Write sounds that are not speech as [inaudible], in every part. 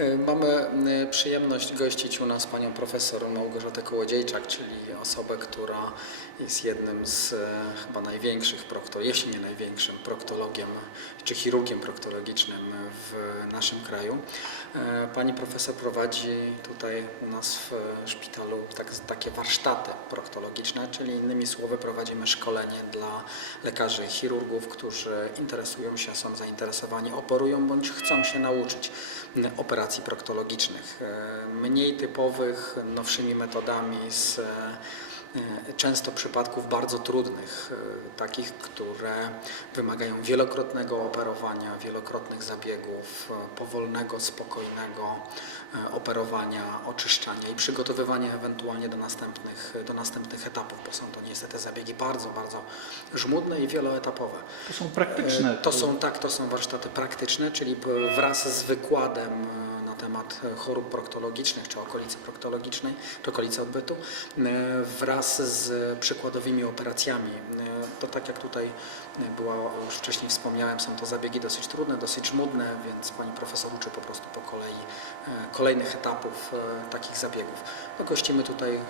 Y, Mamy y, przyjemność gościć u nas panią profesor Małgorzatę Kołodziejczak, czyli osobę, która jest jednym z e, chyba największych, jeśli nie największym proktologiem czy chirurgiem proktologicznym w naszym kraju. E, Pani profesor prowadzi tutaj u nas w szpitalu tak, takie warsztaty proktologiczne, czyli innymi słowy prowadzimy szkolenie dla lekarzy chirurgów, którzy interesują się, są zainteresowani, operują bądź chcą się nauczyć m, operacji proktologicznych. E, Mniej typowych, nowszymi metodami z e, często przypadków bardzo trudnych, e, takich, które wymagają wielokrotnego operowania, wielokrotnych zabiegów, powolnego, spokojnego operowania, oczyszczania i przygotowywania ewentualnie do następnych, do następnych etapów, bo są to niestety zabiegi bardzo, bardzo żmudne i wieloetapowe. To są praktyczne. To są tak, to są warsztaty praktyczne, czyli wraz z wykładem temat chorób proktologicznych czy okolicy proktologicznej, czy okolicy odbytu, e, wraz z przykładowymi operacjami. E, To tak jak tutaj była, już wcześniej wspomniałem, są to zabiegi dosyć trudne, dosyć żmudne, więc pani profesor uczy po prostu po kolei e, kolejnych etapów takich zabiegów. No, gościmy tutaj e,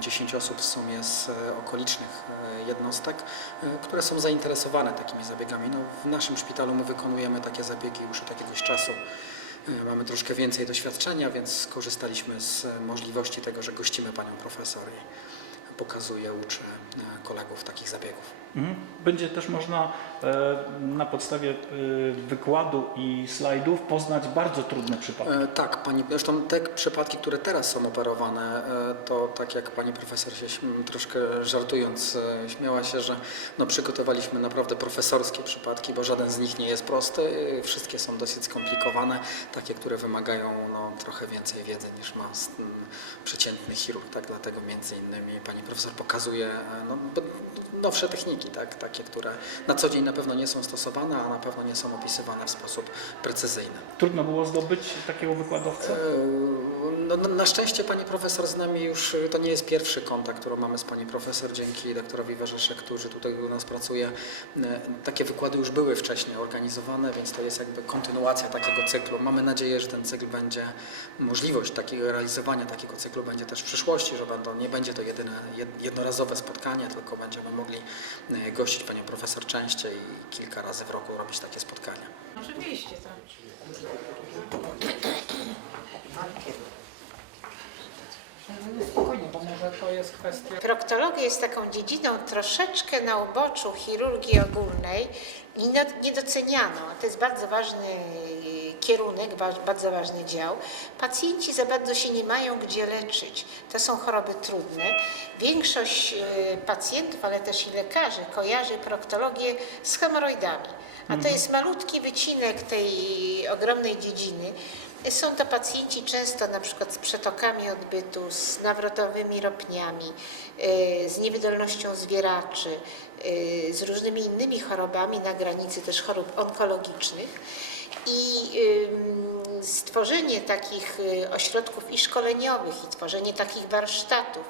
10 osób w sumie z okolicznych jednostek, które są zainteresowane takimi zabiegami. No, w naszym szpitalu my wykonujemy takie zabiegi już od jakiegoś czasu. E, Mamy troszkę więcej doświadczenia, więc skorzystaliśmy z możliwości tego, że gościmy panią profesor i pokazuje, uczy e, kolegów takich zabiegów. Mhm. Będzie też można e, na podstawie e, wykładu i slajdów poznać bardzo trudne przypadki. Tak, pani, zresztą te przypadki, które teraz są operowane, to tak jak pani profesor się troszkę żartując śmiała się, że no, przygotowaliśmy naprawdę profesorskie przypadki, bo żaden z nich nie jest prosty, wszystkie są dosyć skomplikowane, takie, które wymagają no, trochę więcej wiedzy niż ma przeciętny chirurg, tak dlatego między innymi pani profesor pokazuje e, no, nowsze techniki, tak, takie, które na co dzień na pewno nie są stosowane, a na pewno nie są opisywane w sposób precyzyjny. Trudno było zdobyć takiego wykładowcę? No, na, na szczęście pani profesor z nami już, e, to nie jest pierwszy kontakt, który mamy z pani profesor, dzięki doktorowi Warzeszek, który tutaj u nas pracuje. E, Takie wykłady już były wcześniej organizowane, więc to jest jakby kontynuacja takiego cyklu. Mamy nadzieję, że ten cykl będzie, możliwość takiego realizowania takiego cyklu będzie też w przyszłości, że będą, nie będzie to jedyne, jed- jednorazowe spotkanie, tylko będziemy mogli e, gościć panią profesor częściej i kilka razy w roku robić takie spotkania. Oczywiście, tak. Spokojnie, bo może to jest kwestia Proktologia jest taką dziedziną troszeczkę na uboczu chirurgii ogólnej i no- niedocenianą. To jest bardzo ważny kierunek, ba- bardzo ważny dział. Pacjenci za bardzo się nie mają gdzie leczyć. To są choroby trudne. Większość e, pacjentów, ale też i lekarzy kojarzy proktologię z hemoroidami. A to jest malutki wycinek tej ogromnej dziedziny. Są to pacjenci często na przykład z przetokami odbytu, z nawrotowymi ropniami, y, z niewydolnością zwieraczy, y, z różnymi innymi chorobami na granicy też chorób onkologicznych. I stworzenie takich y, ośrodków i szkoleniowych, i tworzenie takich warsztatów,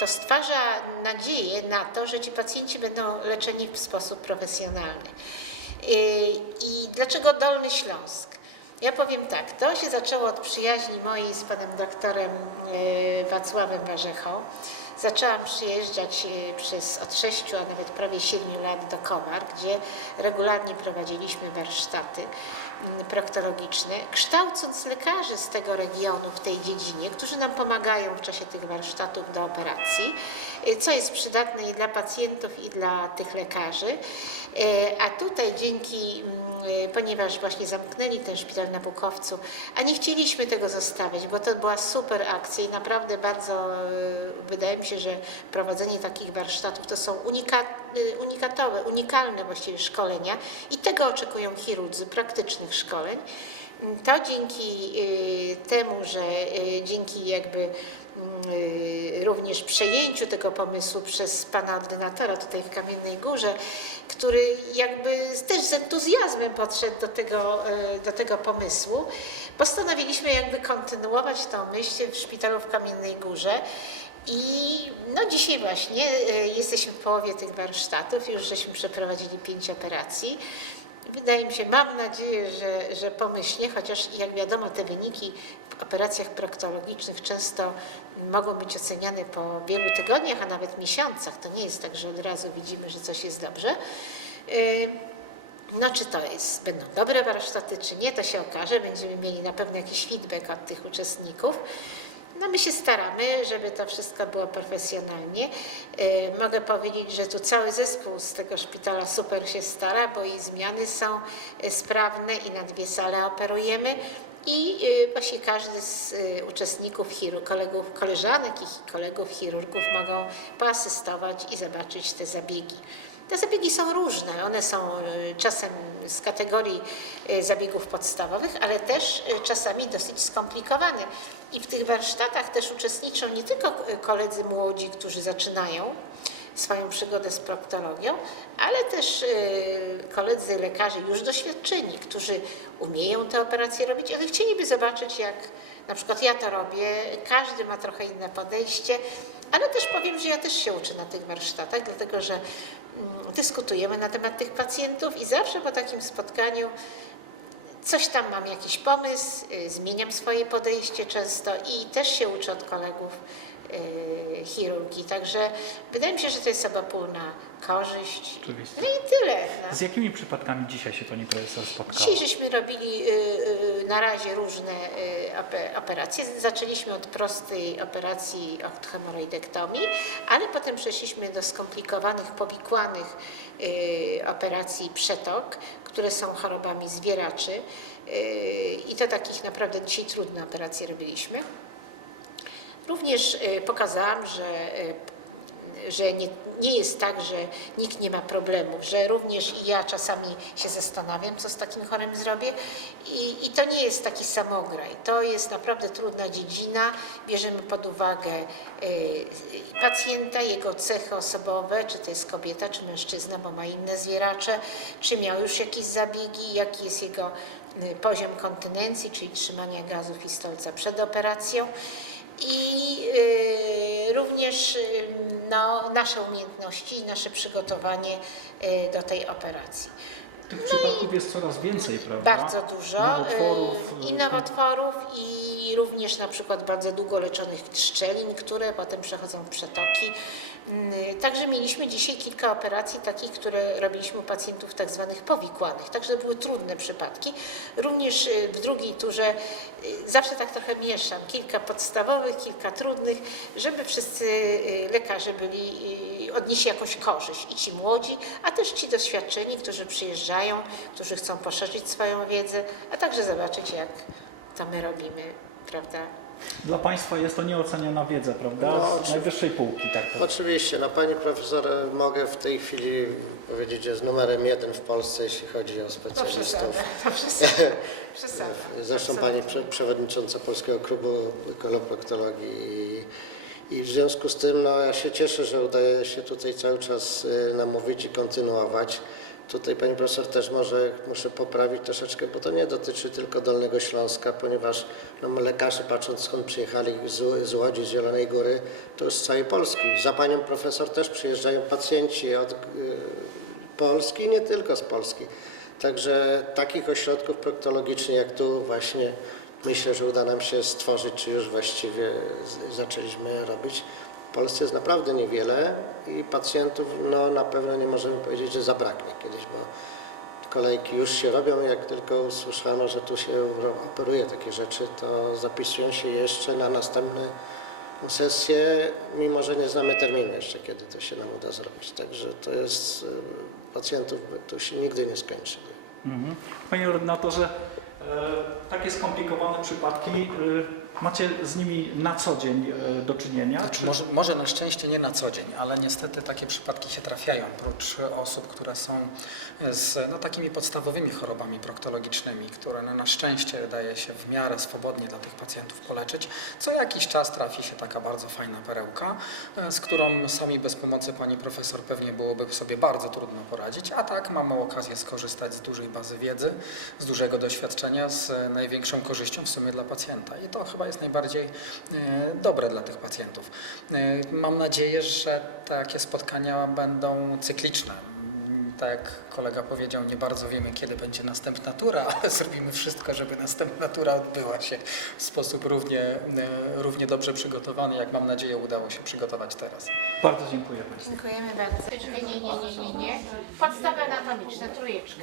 to stwarza nadzieję na to, że ci pacjenci będą leczeni w sposób profesjonalny. I dlaczego Dolny Śląsk? Ja powiem tak, to się zaczęło od przyjaźni mojej z panem doktorem e, Wacławem Warzechą. Zaczęłam przyjeżdżać e, przez od 6, a nawet prawie 7 lat do Komar, gdzie regularnie prowadziliśmy warsztaty mm, proktologiczne, kształcąc lekarzy z tego regionu w tej dziedzinie, którzy nam pomagają w czasie tych warsztatów do operacji, e, co jest przydatne i dla pacjentów, i dla tych lekarzy. A tutaj dzięki mm, ponieważ właśnie zamknęli ten szpital na Bukowcu, a nie chcieliśmy tego zostawiać, bo to była super akcja i naprawdę bardzo e, wydaje mi się, że prowadzenie takich warsztatów to są e, unikatowe, unikalne właściwie szkolenia i tego oczekują chirurdzy, praktycznych szkoleń. To dzięki e, temu, że e, dzięki jakby mm, y, również przejęciu tego pomysłu przez pana ordynatora tutaj w Kamiennej Górze, który jakby też z entuzjazmem podszedł do tego, y, do tego pomysłu, postanowiliśmy jakby kontynuować tą myśl w szpitalu w Kamiennej Górze. I no dzisiaj właśnie y, jesteśmy w połowie tych warsztatów, już żeśmy przeprowadzili pięć operacji. Wydaje mi się, mam nadzieję, że, że pomyślnie, chociaż jak wiadomo te wyniki w operacjach proktologicznych często mogą być oceniane po wielu tygodniach, a nawet miesiącach. To nie jest tak, że od razu widzimy, że coś jest dobrze. Yy, No czy to jest, będą dobre warsztaty, czy nie, to się okaże. Będziemy mieli na pewno jakiś feedback od tych uczestników. No my się staramy, żeby to wszystko było profesjonalnie. Yy, mogę powiedzieć, że tu cały zespół z tego szpitala super się stara, bo i zmiany są yy, sprawne i na dwie sale operujemy. I yy, właśnie każdy z uczestników, kolegów, koleżanek i kolegów chirurgów mogą poasystować i zobaczyć te zabiegi. Te zabiegi są różne. One są y, czasem z kategorii y, zabiegów podstawowych, ale też y, czasami dosyć skomplikowane. I w tych warsztatach też uczestniczą nie tylko koledzy młodzi, którzy zaczynają swoją przygodę z proktologią, ale też koledzy lekarze już doświadczeni, którzy umieją te operacje robić, ale chcieliby zobaczyć, jak na przykład ja to robię. Każdy ma trochę inne podejście, ale też powiem, że ja też się uczę na tych warsztatach, dlatego że dyskutujemy na temat tych pacjentów i zawsze po takim spotkaniu coś tam mam jakiś pomysł, y, zmieniam swoje podejście często i też się uczę od kolegów chirurgii. Także wydaje mi się, że to jest obopólna korzyść. Oczywiście. No i tyle. No. Z jakimi przypadkami dzisiaj się pani profesor spotkała? Dzisiaj żeśmy robili y, y, na razie różne y, ope- operacje. Zaczęliśmy od prostej operacji od hemoroidektomii, ale potem przeszliśmy do skomplikowanych, powikłanych y, operacji przetok, które są chorobami zwieraczy. Y, I to takich naprawdę dzisiaj trudne operacje robiliśmy. Również y, pokazałam, że, y, że nie, nie jest tak, że nikt nie ma problemów, że również ja czasami się zastanawiam, co z takim chorym zrobię. I, I to nie jest taki samograj. To jest naprawdę trudna dziedzina. Bierzemy pod uwagę y, pacjenta, jego cechy osobowe, czy to jest kobieta, czy mężczyzna, bo ma inne zwieracze, czy miał już jakieś zabiegi, jaki jest jego poziom kontynencji, czyli trzymania gazów i stolca przed operacją i y, również y, no, nasze umiejętności i nasze przygotowanie y, do tej operacji. Tych przypadków jest coraz więcej, prawda? Bardzo dużo Nowotworów. y, i y, nowotworów i również na przykład bardzo długo leczonych szczelin, które potem przechodzą w przetoki. Mm, Także mieliśmy dzisiaj kilka operacji takich, które robiliśmy u pacjentów tak zwanych powikłanych. Także były trudne przypadki. Również y, w drugiej turze zawsze tak trochę mieszam. Kilka podstawowych, kilka trudnych, żeby wszyscy lekarze byli, odnieśli jakąś korzyść. I ci młodzi, a też ci doświadczeni, którzy przyjeżdżają, którzy chcą poszerzyć swoją wiedzę, a także zobaczyć, jak to my robimy, prawda? Dla Państwa jest to nieoceniona wiedza, prawda? No, Z najwyższej półki, tak. tak. Oczywiście, no pani profesor mogę w tej chwili powiedzieć, że jest numerem jeden w Polsce, jeśli chodzi o To specjalistów. to przesada. [laughs] przesada. Zresztą pani prze, przewodnicząca Polskiego Klubu Koloproktologii i, w związku z tym no, ja się cieszę, że udaje się tutaj cały czas e, namówić i kontynuować. Tutaj pani profesor też może muszę poprawić troszeczkę, bo to nie dotyczy tylko Dolnego Śląska, ponieważ no, lekarze patrząc skąd przyjechali z, z Łodzi, z Zielonej Góry, to już z całej Polski. Za panią profesor też przyjeżdżają pacjenci od y, Polski i nie tylko z Polski. Także takich ośrodków proktologicznych jak tu właśnie myślę, że uda nam się stworzyć, czy już właściwie zaczęliśmy robić. W Polsce jest naprawdę niewiele i pacjentów no, na pewno nie możemy powiedzieć, że zabraknie kiedyś, bo kolejki już się robią. Jak tylko usłyszano, że tu się operuje takie rzeczy, to zapisują się jeszcze na następne sesję, mimo że nie znamy terminu jeszcze, kiedy to się nam uda zrobić. Także to jest, y, pacjentów to się nigdy nie skończy. Mhm. Panie ordynatorze, takie skomplikowane przypadki, e, macie z nimi na co dzień e, do czynienia? Znaczy, czy- może, może na szczęście nie na co dzień, ale niestety takie przypadki się trafiają. Prócz osób, które są z no, takimi podstawowymi chorobami proktologicznymi, które no, na szczęście daje się w miarę swobodnie dla tych pacjentów poleczyć, co jakiś czas trafi się taka bardzo fajna perełka, e, z którą sami bez pomocy pani profesor pewnie byłoby sobie bardzo trudno poradzić, a tak mamy okazję skorzystać z dużej bazy wiedzy, z dużego doświadczenia, z e, największą korzyścią w sumie dla pacjenta. I to chyba jest najbardziej e, dobre dla tych pacjentów. E, Mam nadzieję, że takie spotkania będą cykliczne. Tak jak kolega powiedział, nie bardzo wiemy, kiedy będzie następna tura, [laughs] ale zrobimy wszystko, żeby następna tura odbyła się w sposób równie, e, równie dobrze przygotowany, jak mam nadzieję udało się przygotować teraz. Bardzo dziękuję Państwu. Dziękujemy bardzo. Nie, nie, nie, nie, nie, nie. Podstawa anatomiczna, trójeczka.